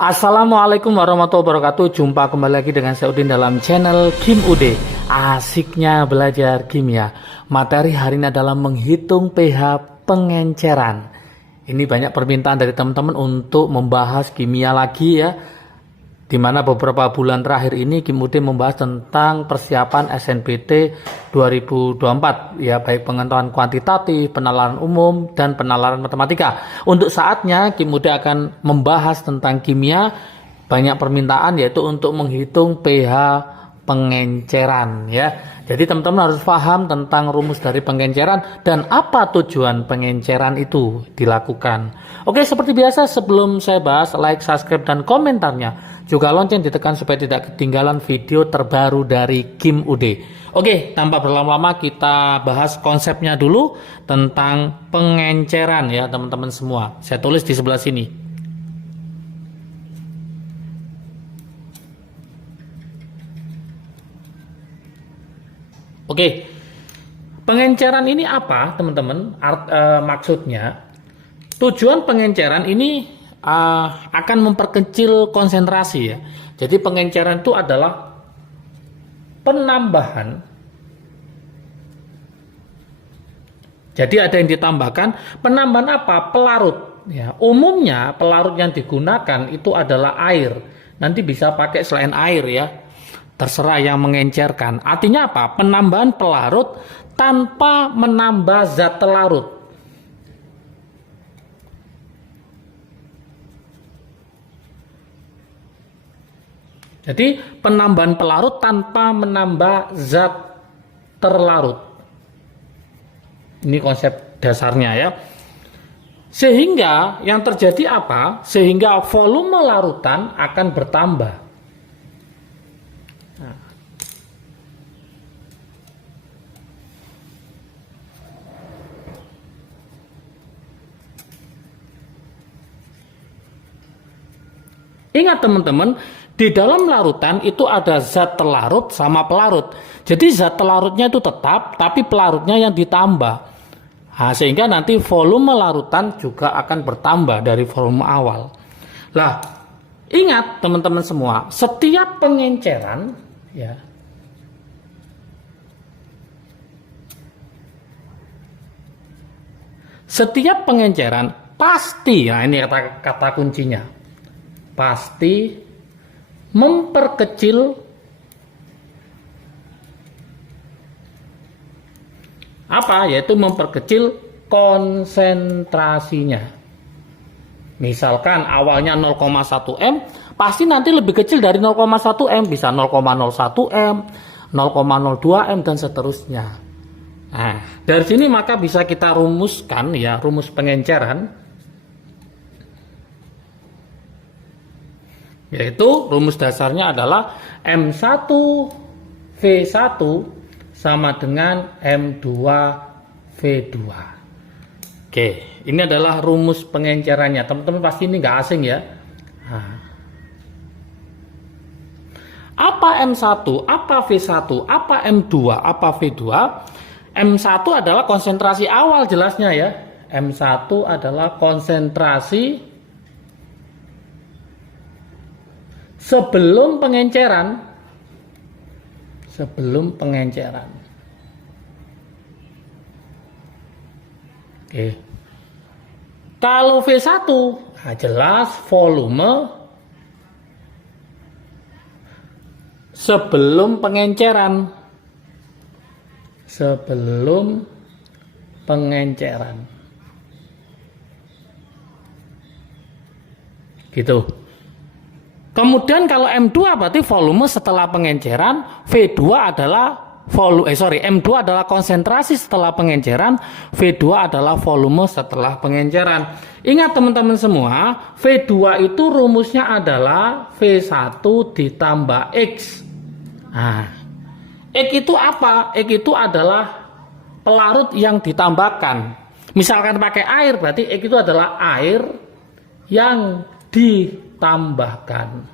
Assalamualaikum warahmatullahi wabarakatuh. Jumpa kembali lagi dengan saya Udin dalam channel Kim Ude. Asiknya belajar kimia. Materi hari ini adalah menghitung pH pengenceran. Ini banyak permintaan dari teman-teman untuk membahas kimia lagi ya. Dimana beberapa bulan terakhir ini Kim Ude membahas tentang persiapan SNBT 2024 ya, baik pengetahuan kuantitatif, penalaran umum, dan penalaran matematika. Untuk saatnya Kim Ude akan membahas tentang kimia. Banyak permintaan yaitu untuk menghitung pH pengenceran ya. Jadi teman-teman harus paham tentang rumus dari pengenceran dan apa tujuan pengenceran itu dilakukan. Oke, seperti biasa sebelum saya bahas, like, subscribe, dan komentarnya. Juga lonceng ditekan supaya tidak ketinggalan video terbaru dari Kim Ude. Oke, tanpa berlama-lama kita bahas konsepnya dulu tentang pengenceran ya teman-teman semua. Saya tulis di sebelah sini. Oke, pengenceran ini apa teman-teman? Maksudnya, tujuan pengenceran ini akan memperkecil konsentrasi ya. Jadi pengenceran itu adalah penambahan. Jadi ada yang ditambahkan. Penambahan apa? Pelarut. Ya, umumnya pelarut yang digunakan itu adalah air. Nanti bisa pakai selain air ya. Terserah yang mengencerkan. Artinya apa? Penambahan pelarut tanpa menambah zat telarut. Jadi penambahan pelarut tanpa menambah zat terlarut. Ini konsep dasarnya ya. Sehingga yang terjadi apa? Sehingga volume larutan akan bertambah. Ingat teman-teman, di dalam larutan itu ada zat telarut sama pelarut. Jadi zat telarutnya itu tetap, tapi pelarutnya yang ditambah. Nah, sehingga nanti volume larutan juga akan bertambah dari volume awal. Lah, ingat teman-teman semua, setiap pengenceran ya, setiap pengenceran pasti, nah ini kata kuncinya, pasti memperkecil apa? Yaitu memperkecil konsentrasinya. Misalkan awalnya 0,1 M, pasti nanti lebih kecil dari 0,1 M, bisa 0,01 M, 0,02 M, dan seterusnya. Nah, dari sini maka bisa kita rumuskan ya, rumus pengenceran. Yaitu rumus dasarnya adalah M1V1 sama dengan M2V2. Oke, ini adalah rumus pengencerannya. Teman-teman pasti ini nggak asing ya. Nah, apa M1, apa V1, apa M2, apa V2? M1 adalah konsentrasi awal jelasnya ya. M1 adalah konsentrasi sebelum pengenceran. Sebelum pengenceran. Oke. Kalau V1, nah jelas volume sebelum pengenceran. Sebelum pengenceran. Gitu. Kemudian kalau M2 berarti volume setelah pengenceran, V2 adalah M2 adalah konsentrasi setelah pengenceran, V2 adalah volume setelah pengenceran. Ingat teman-teman semua, V2 itu rumusnya adalah V1 ditambah X. Nah, X itu apa? X itu adalah pelarut yang ditambahkan. Misalkan pakai air, berarti X itu adalah air yang ditambahkan.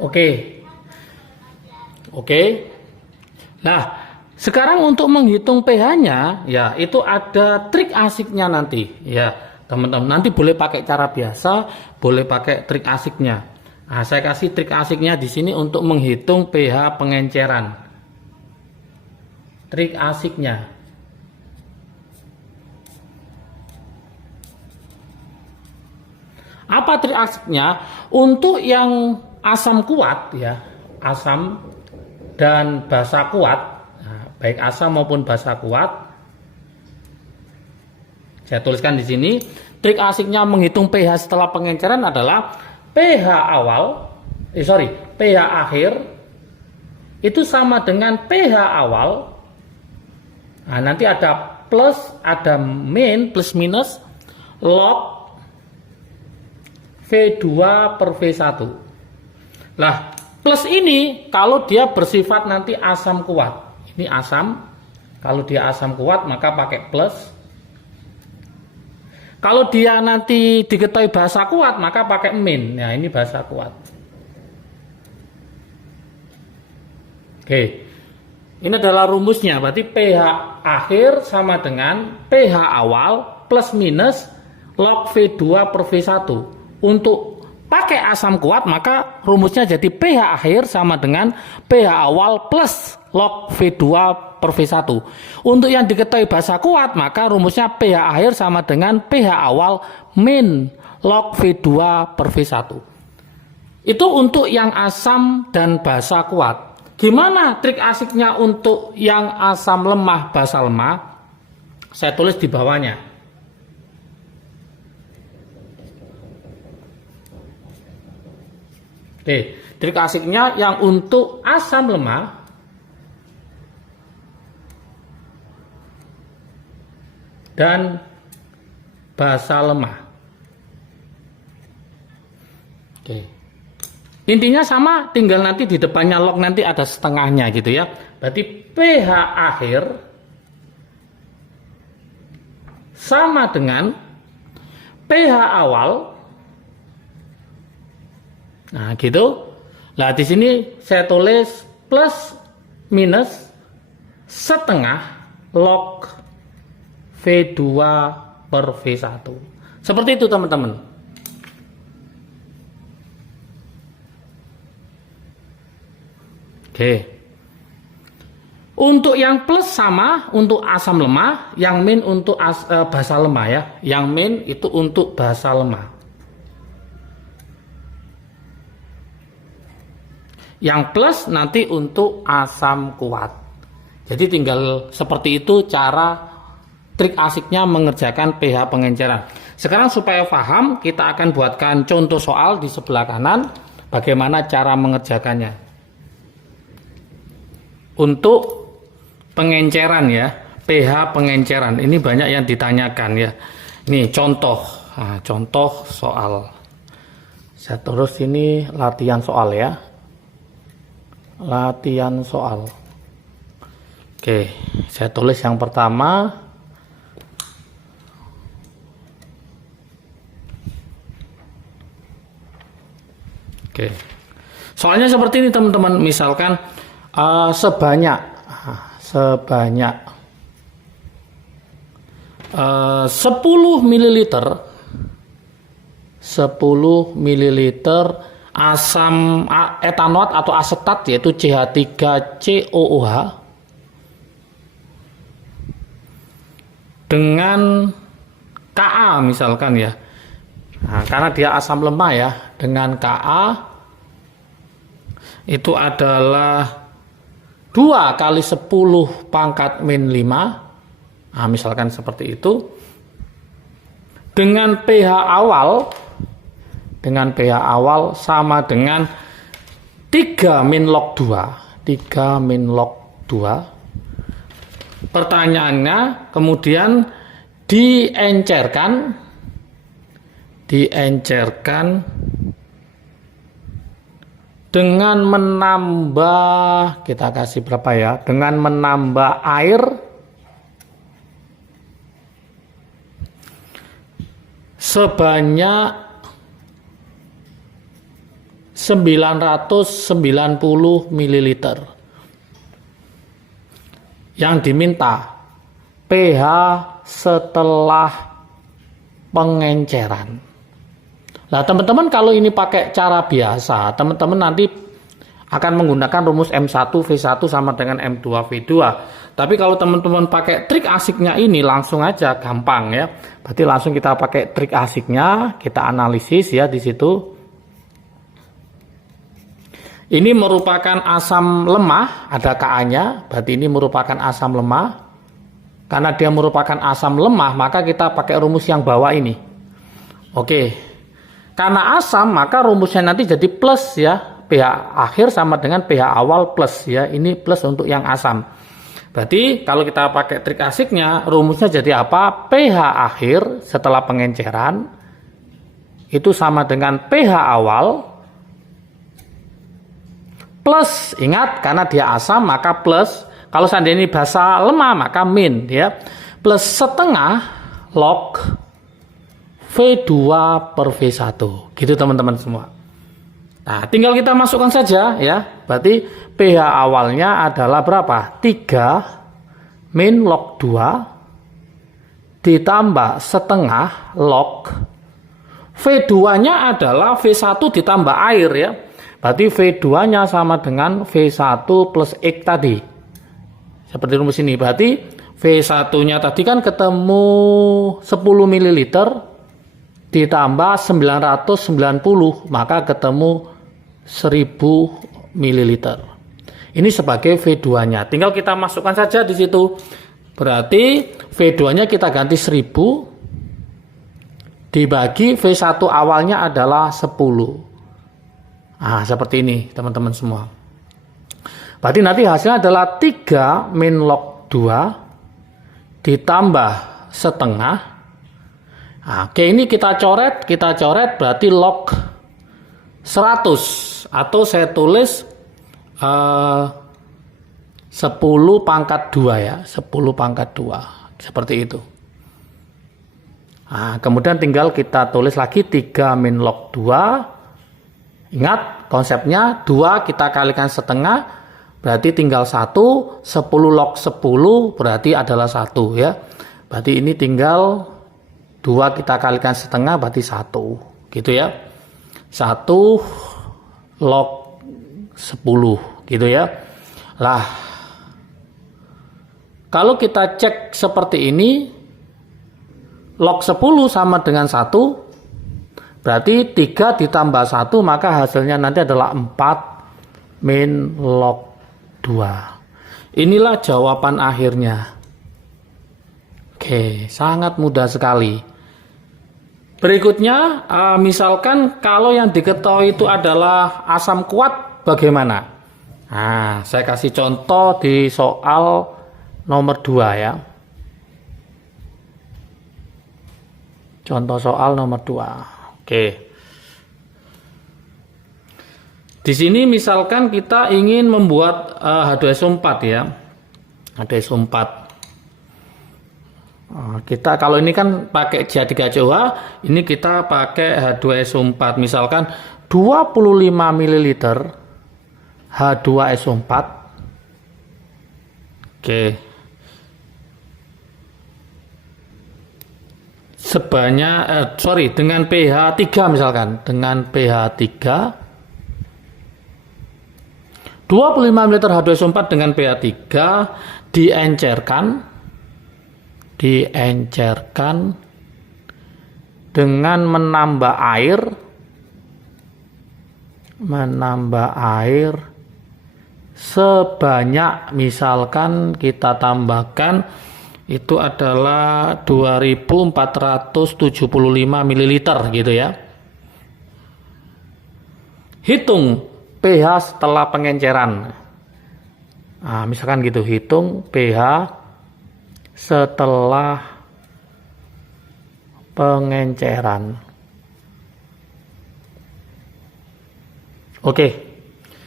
Oke. Nah, sekarang untuk menghitung pH-nya ya itu ada trik asiknya nanti ya. teman-teman. Nanti boleh pakai cara biasa, boleh pakai trik asiknya. Nah, saya kasih trik asiknya di sini untuk menghitung pH pengenceran. Trik asiknya. Apa trik asiknya? Untuk yang asam kuat ya, asam dan basa kuat, nah, baik asam maupun basa kuat. Saya tuliskan di sini, trik asiknya menghitung pH setelah pengenceran adalah pH akhir itu sama dengan pH awal. Nah, nanti ada plus, ada min, plus minus log V2 per V1. Lah, plus ini kalau dia bersifat nanti asam kuat. Ini asam, kalau dia asam kuat maka pakai plus. Kalau dia nanti diketahui basa kuat maka pakai min. Nah, ini basa kuat. Oke. Ini adalah rumusnya. Berarti pH akhir sama dengan pH awal plus minus log V2 per V1. Untuk pakai asam kuat maka rumusnya jadi pH akhir sama dengan pH awal plus log V2 per V1. Untuk yang diketahui basa kuat maka rumusnya pH akhir sama dengan pH awal min log V2 per V1. Itu untuk yang asam dan basa kuat. Gimana trik asiknya untuk yang asam lemah, basa lemah? Saya tulis di bawahnya. Oke, trik asiknya yang untuk asam lemah dan basa lemah. Oke. Intinya sama, tinggal nanti di depannya log nanti ada setengahnya gitu ya. Berarti pH akhir sama dengan pH awal. Nah, gitu. Nah, di sini saya tulis plus minus setengah log V2 per V1. Seperti itu, teman-teman. Oke. Untuk yang plus sama untuk asam lemah, yang min untuk basa lemah ya. Yang min itu untuk basa lemah. Yang plus nanti untuk asam kuat. Jadi tinggal seperti itu cara trik asiknya mengerjakan pH pengenceran. Sekarang supaya paham, kita akan buatkan contoh soal di sebelah kanan bagaimana cara mengerjakannya. Untuk pengenceran ya, pH pengenceran ini banyak yang ditanyakan ya. Ini contoh, nah, contoh soal. Saya terus ini latihan soal ya, latihan soal. Oke, saya tulis yang pertama. Oke, soalnya seperti ini teman-teman, misalkan sebanyak 10 ml asam etanoat atau asetat yaitu CH3COOH dengan Ka misalkan ya. Nah, karena dia asam lemah ya, dengan Ka itu adalah 2 kali 10 pangkat min 5. Nah, misalkan seperti itu. Dengan pH awal sama dengan 3 min log 2. 3 min log 2. Pertanyaannya kemudian diencerkan dengan menambah, kita kasih berapa ya, dengan menambah air sebanyak 990 ml. Yang diminta pH setelah pengenceran. Nah teman-teman, kalau ini pakai cara biasa, teman-teman nanti akan menggunakan rumus M1 V1 sama dengan M2 V2. Tapi kalau teman-teman pakai trik asiknya ini, langsung aja, gampang ya. Berarti langsung kita pakai trik asiknya, kita analisis ya di situ. Ini merupakan asam lemah, ada Ka-nya, berarti ini merupakan asam lemah. Karena dia merupakan asam lemah, maka kita pakai rumus yang bawah ini. Oke, karena asam, maka rumusnya nanti jadi plus ya. pH akhir sama dengan pH awal plus ya. Ini plus untuk yang asam. Berarti kalau kita pakai trik asiknya, rumusnya jadi apa? pH akhir setelah pengenceran itu sama dengan pH awal plus, ingat karena dia asam maka plus, kalau seandainya ini basa lemah maka min ya, plus setengah log V2 per V1 gitu teman-teman semua. Nah tinggal kita masukkan saja ya, berarti pH awalnya adalah berapa? 3 min log 2 ditambah setengah log V2 nya adalah V1 ditambah air ya. Berarti V2 nya sama dengan V1 plus X tadi. Seperti rumus ini. Berarti V1 nya tadi kan ketemu 10 ml ditambah 990, maka ketemu 1000 ml. Ini sebagai V2 nya. Tinggal kita masukkan saja di situ. Berarti V2 nya kita ganti 1000 dibagi V1 awalnya adalah 10. Nah, seperti ini teman-teman semua. Berarti nanti hasilnya adalah 3 min log 2 ditambah setengah. Nah, oke, ini kita coret berarti log 100 atau saya tulis 10 pangkat 2 ya, 10 pangkat 2 seperti itu. Nah, kemudian tinggal kita tulis lagi 3 min log 2. Ingat konsepnya 2 kita kalikan setengah berarti tinggal 1, 10 log 10 berarti adalah 1 ya. Berarti ini tinggal 2 kita kalikan setengah berarti 1 gitu ya. 1 log 10 gitu ya. Lah kalau kita cek seperti ini, log 10 sama dengan 1, berarti 3 ditambah 1 maka hasilnya nanti adalah 4 min log 2. Inilah jawaban akhirnya. Oke, sangat mudah sekali. Berikutnya, misalkan kalau yang diketahui itu adalah asam kuat, bagaimana? Nah, saya kasih contoh di soal nomor 2 ya. Contoh soal nomor 2. Oke. Di sini misalkan kita ingin membuat H2SO4 ya. H2SO4. Kita kalau ini kan pakai CH3COH, ini kita pakai H2SO4. Misalkan 25 ml H2SO4. Oke. Sebanyak dengan pH 3 misalkan, dengan pH 3 25 ml H2SO4 dengan pH 3 diencerkan dengan menambah air sebanyak, misalkan kita tambahkan itu adalah 2475 ml gitu ya. Hitung pH setelah pengenceran. Nah, misalkan gitu, hitung pH setelah pengenceran. Oke.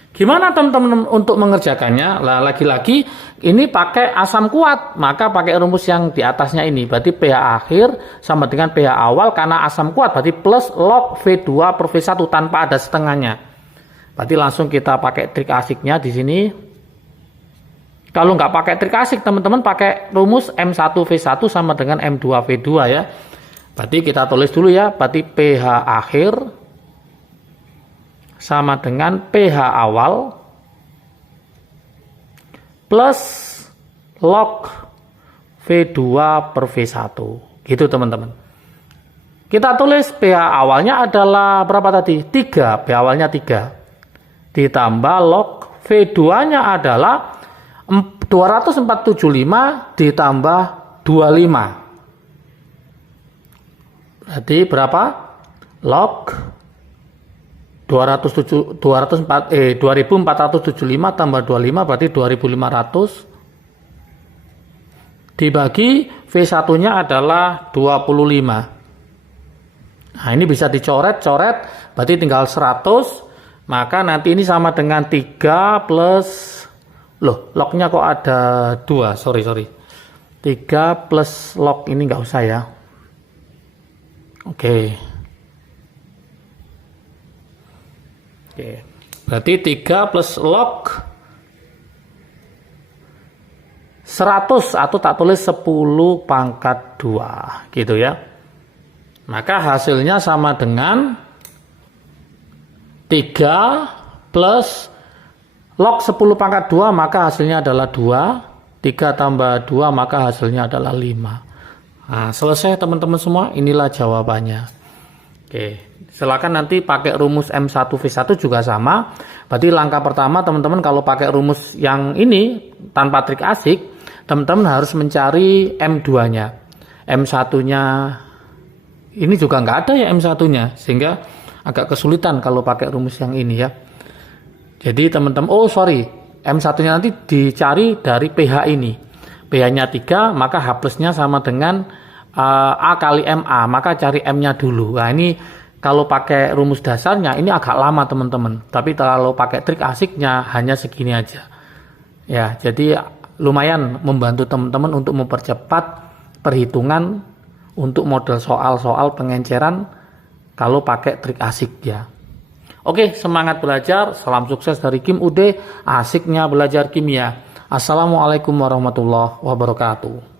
Gimana teman-teman untuk mengerjakannya? Lah lagi-lagi ini pakai asam kuat, maka pakai rumus yang di atasnya ini. Berarti pH akhir sama dengan pH awal, karena asam kuat berarti plus log V2 per V1 tanpa ada setengahnya. Berarti langsung kita pakai trik asiknya di sini. Kalau nggak pakai trik asik, teman-teman pakai rumus M1 V1 sama dengan M2 V2 ya. Berarti kita tulis dulu ya, berarti pH akhir sama dengan pH awal plus log V2 per V1. Gitu teman-teman. Kita tulis pH awalnya adalah berapa tadi? 3, pH awalnya 3. Ditambah log V2-nya adalah 245 ditambah 25. Berarti berapa? Log 2475 tambah 25 berarti 2500 dibagi V1-nya adalah 25. Nah, ini bisa dicoret-coret, berarti tinggal 100. Maka nanti ini sama dengan 3 plus, lognya kok ada 2, sorry. 3 plus log ini nggak usah ya. Oke, berarti 3 plus log 100 atau tak tulis 10 pangkat 2 gitu ya. Maka hasilnya sama dengan 3 plus log 10 pangkat 2 maka hasilnya adalah 2. 3 tambah 2 maka hasilnya adalah 5. Nah, selesai teman-teman semua, inilah jawabannya. Oke, silakan nanti pakai rumus M1V1 juga sama. Berarti langkah pertama teman-teman kalau pakai rumus yang ini tanpa trik asik, teman-teman harus mencari M2-nya. M1-nya ini juga nggak ada ya M1-nya, sehingga agak kesulitan kalau pakai rumus yang ini ya. Jadi teman-teman, M1-nya nanti dicari dari pH ini. pH-nya 3, maka H plusnya sama dengan A kali MA, maka cari M-nya dulu. Nah ini kalau pakai rumus dasarnya ini agak lama teman-teman, tapi kalau pakai trik asiknya hanya segini aja. Ya, jadi lumayan membantu teman-teman untuk mempercepat perhitungan untuk model soal-soal pengenceran kalau pakai trik asik ya. Oke, semangat belajar, salam sukses dari Kim Ude, asiknya belajar kimia. Assalamualaikum warahmatullahi wabarakatuh.